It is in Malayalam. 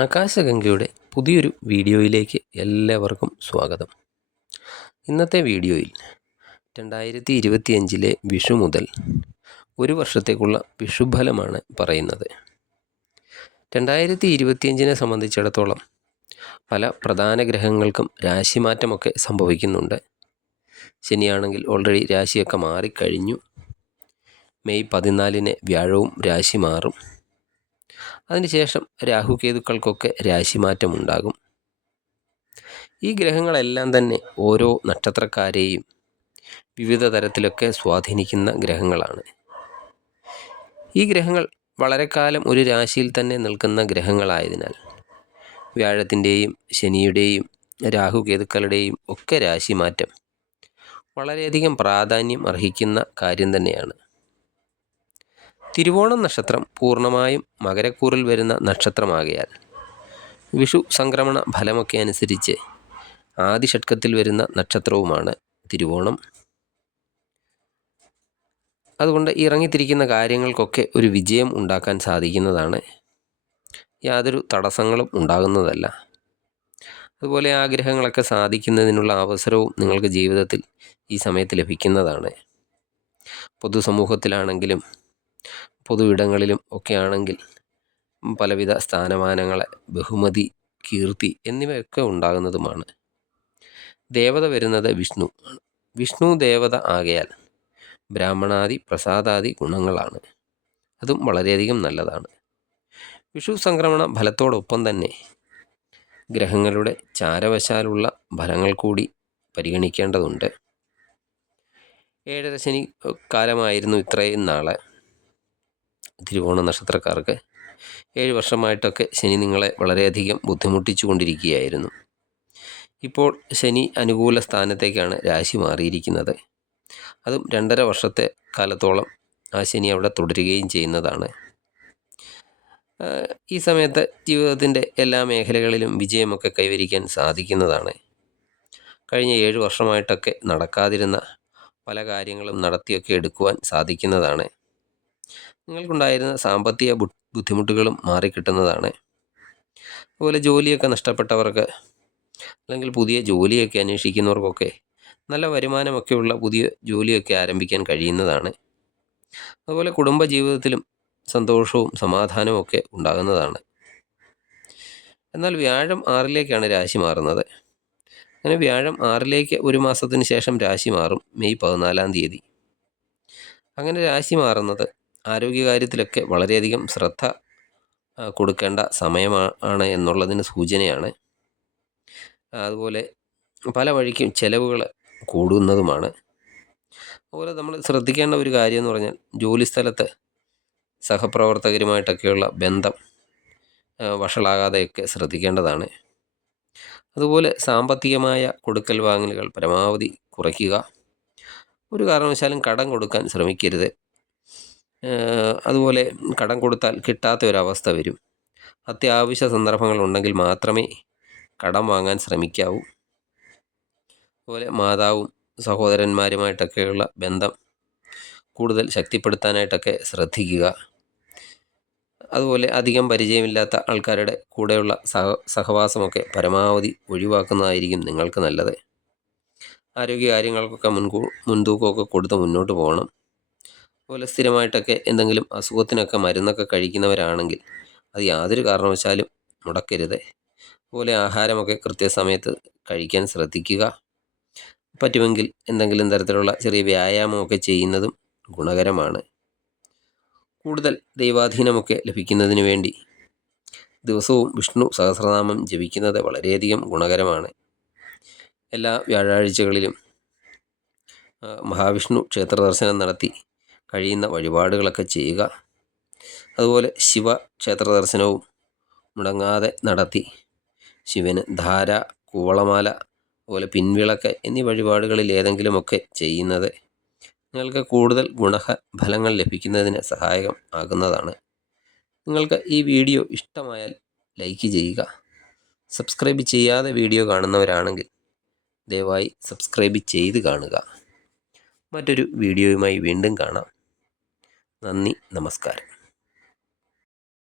ആകാശഗംഗയുടെ പുതിയൊരു വീഡിയോയിലേക്ക് എല്ലാവർക്കും സ്വാഗതം. ഇന്നത്തെ വീഡിയോയിൽ 2025 വിഷു മുതൽ ഒരു വർഷത്തേക്കുള്ള വിഷുഫലമാണ് പറയുന്നത്. 2025 സംബന്ധിച്ചിടത്തോളം പല പ്രധാന ഗ്രഹങ്ങൾക്കും രാശിമാറ്റമൊക്കെ സംഭവിക്കുന്നുണ്ട്. ശനിയാണെങ്കിൽ ഓൾറെഡി രാശിയൊക്കെ മാറിക്കഴിഞ്ഞു. മെയ് 14 വ്യാഴവും രാശി മാറും. അതിനുശേഷം രാഹുകേതുക്കൾക്കൊക്കെ രാശിമാറ്റമുണ്ടാകും. ഈ ഗ്രഹങ്ങളെല്ലാം തന്നെ ഓരോ നക്ഷത്രക്കാരെയും വിവിധ തരത്തിലൊക്കെ സ്വാധീനിക്കുന്ന ഗ്രഹങ്ങളാണ്. ഈ ഗ്രഹങ്ങൾ വളരെ കാലം ഒരു രാശിയിൽ തന്നെ നിൽക്കുന്ന ഗ്രഹങ്ങളായതിനാൽ വ്യാഴത്തിൻ്റെയും ശനിയുടെയും രാഹുകേതുക്കളുടെയും ഒക്കെ രാശിമാറ്റം വളരെയധികം പ്രാധാന്യം അർഹിക്കുന്ന കാര്യം തന്നെയാണ്. തിരുവോണം നക്ഷത്രം പൂർണ്ണമായും മകരക്കൂറിൽ വരുന്ന നക്ഷത്രമാകയാൽ വിഷു സംക്രമണ ഫലമൊക്കെ അനുസരിച്ച് ആദിഷട്കത്തിൽ വരുന്ന നക്ഷത്രവുമാണ് തിരുവോണം. അതുകൊണ്ട് ഇറങ്ങിത്തിരിക്കുന്ന കാര്യങ്ങൾക്കൊക്കെ ഒരു വിജയം ഉണ്ടാക്കാൻ സാധിക്കുന്നതാണ്. യാതൊരു തടസ്സങ്ങളും ഉണ്ടാകുന്നതല്ല. അതുപോലെ ആഗ്രഹങ്ങളൊക്കെ സാധിക്കുന്നതിനുള്ള അവസരവും നിങ്ങൾക്ക് ജീവിതത്തിൽ ഈ സമയത്ത് ലഭിക്കുന്നതാണ്. പൊതുസമൂഹത്തിലാണെങ്കിലും പൊതുവിടങ്ങളിലും ഒക്കെ ആണെങ്കിൽ പലവിധ സ്ഥാനമാനങ്ങളെ ബഹുമതി, കീർത്തി എന്നിവയൊക്കെ ഉണ്ടാകുന്നതുമാണ്. ദേവത വരുന്നത് വിഷ്ണു ആണ്. വിഷ്ണു ദേവത ആകയാൽ ബ്രാഹ്മണാദി പ്രസാദാദി ഗുണങ്ങളാണ്. അതും വളരെയധികം നല്ലതാണ്. വിഷു സംക്രമണ ഫലത്തോടൊപ്പം തന്നെ ഗ്രഹങ്ങളുടെ ചാരവശാലുള്ള ഫലങ്ങൾ കൂടി പരിഗണിക്കേണ്ടതുണ്ട്. 7.5 ശനി കാലമായിരുന്നു ഇത്രയും നാളെ തിരുവോണ നക്ഷത്രക്കാർക്ക്. 7 വർഷമായിട്ടൊക്കെ ശനി നിങ്ങളെ വളരെയധികം ബുദ്ധിമുട്ടിച്ചു കൊണ്ടിരിക്കുകയായിരുന്നു. ഇപ്പോൾ ശനി അനുകൂല സ്ഥാനത്തേക്കാണ് രാശി മാറിയിരിക്കുന്നത്. അതും 2.5 വർഷത്തെ കാലത്തോളം ആ ശനി അവിടെ തുടരുകയും ചെയ്യുന്നതാണ്. ഈ സമയത്ത് ജീവിതത്തിൻ്റെ എല്ലാ മേഖലകളിലും വിജയമൊക്കെ കൈവരിക്കാൻ സാധിക്കുന്നതാണ്. കഴിഞ്ഞ 7 വർഷമായിട്ടൊക്കെ നടക്കാതിരുന്ന പല കാര്യങ്ങളും നടത്തിയൊക്കെ എടുക്കുവാൻ സാധിക്കുന്നതാണ്. നിങ്ങൾക്കുണ്ടായിരുന്ന സാമ്പത്തിക ബുദ്ധിമുട്ടുകളും മാറിക്കിട്ടുന്നതാണ്. അതുപോലെ ജോലിയൊക്കെ നഷ്ടപ്പെട്ടവർക്ക് അല്ലെങ്കിൽ പുതിയ ജോലിയൊക്കെ അന്വേഷിക്കുന്നവർക്കൊക്കെ നല്ല വരുമാനമൊക്കെയുള്ള പുതിയ ജോലിയൊക്കെ ആരംഭിക്കാൻ കഴിയുന്നതാണ്. അതുപോലെ കുടുംബജീവിതത്തിലും സന്തോഷവും സമാധാനവും ഒക്കെ ഉണ്ടാകുന്നതാണ്. എന്നാൽ വ്യാഴം 6ലേക്കാണ് രാശി മാറുന്നത്. അങ്ങനെ വ്യാഴം 6ലേക്ക് ഒരു മാസത്തിന് ശേഷം രാശി മാറും, മെയ് 14 അങ്ങനെ രാശി മാറുന്നത് ആരോഗ്യകാര്യത്തിലൊക്കെ വളരെയധികം ശ്രദ്ധ കൊടുക്കേണ്ട സമയമാണ് എന്നുള്ളതിന് സൂചനയാണ്. അതുപോലെ പല വഴിക്കും ചിലവുകൾ കൂടുന്നതുമാണ്. അതുപോലെ നമ്മൾ ശ്രദ്ധിക്കേണ്ട ഒരു കാര്യം എന്ന് പറഞ്ഞാൽ ജോലിസ്ഥലത്ത് സഹപ്രവർത്തകരുമായിട്ടൊക്കെയുള്ള ബന്ധം വഷളാകാതെയൊക്കെ ശ്രദ്ധിക്കേണ്ടതാണ്. അതുപോലെ സാമ്പത്തികമായ കൊടുക്കൽ വാങ്ങലുകൾ പരമാവധി കുറയ്ക്കുക. ഒരു കാരണവശാലും കടം കൊടുക്കാൻ ശ്രമിക്കരുത്. അതുപോലെ കടം കൊടുത്താൽ കിട്ടാത്ത ഒരവസ്ഥ വരും. അത്യാവശ്യ സന്ദർഭങ്ങളുണ്ടെങ്കിൽ മാത്രമേ കടം വാങ്ങാൻ ശ്രമിക്കാവൂ. അതുപോലെ മാതാവും സഹോദരന്മാരുമായിട്ടൊക്കെയുള്ള ബന്ധം കൂടുതൽ ശക്തിപ്പെടുത്താനായിട്ടൊക്കെ ശ്രദ്ധിക്കുക. അതുപോലെ അധികം പരിചയമില്ലാത്ത ആൾക്കാരുടെ കൂടെയുള്ള സഹവാസമൊക്കെ പരമാവധി ഒഴിവാക്കുന്നതായിരിക്കും നിങ്ങൾക്ക് നല്ലത്. ആരോഗ്യകാര്യങ്ങൾക്കൊക്കെ മുൻതൂക്കമൊക്കെ കൊടുത്ത് മുന്നോട്ട് പോകണം. അതുപോലെ സ്ഥിരമായിട്ടൊക്കെ എന്തെങ്കിലും അസുഖത്തിനൊക്കെ മരുന്നൊക്കെ കഴിക്കുന്നവരാണെങ്കിൽ അത് യാതൊരു കാരണവശാലും മുടക്കരുത്. അതുപോലെ ആഹാരമൊക്കെ കൃത്യസമയത്ത് കഴിക്കാൻ ശ്രദ്ധിക്കുക. പറ്റുമെങ്കിൽ എന്തെങ്കിലും തരത്തിലുള്ള ചെറിയ വ്യായാമമൊക്കെ ചെയ്യുന്നതും ഗുണകരമാണ്. കൂടുതൽ ദൈവാധീനമൊക്കെ ലഭിക്കുന്നതിന് വേണ്ടി ദിവസവും വിഷ്ണു സഹസ്രനാമം ജപിക്കുന്നത് വളരെയധികം ഗുണകരമാണ്. എല്ലാ വ്യാഴാഴ്ചകളിലും മഹാവിഷ്ണു ക്ഷേത്ര ദർശനം നടത്തി കഴിയുന്ന വഴിപാടുകളൊക്കെ ചെയ്യുക. അതുപോലെ ശിവക്ഷേത്ര ദർശനവും മുടങ്ങാതെ നടത്തി ശിവന് ധാര, കൂവളമാല, അതുപോലെ പിൻവിളക്ക് എന്നീ വഴിപാടുകളിൽ ഏതെങ്കിലുമൊക്കെ ചെയ്യുന്നത് നിങ്ങൾക്ക് കൂടുതൽ ഗുണഫലങ്ങൾ ലഭിക്കുന്നതിന് സഹായകം ആകുന്നതാണ്. നിങ്ങൾക്ക് ഈ വീഡിയോ ഇഷ്ടമായാൽ ലൈക്ക് ചെയ്യുക. സബ്സ്ക്രൈബ് ചെയ്യാതെ വീഡിയോ കാണുന്നവരാണെങ്കിൽ ദയവായി സബ്സ്ക്രൈബ് ചെയ്ത് കാണുക. മറ്റൊരു വീഡിയോയുമായി വീണ്ടും കാണാം. നന്ദി, നമസ്കാരം.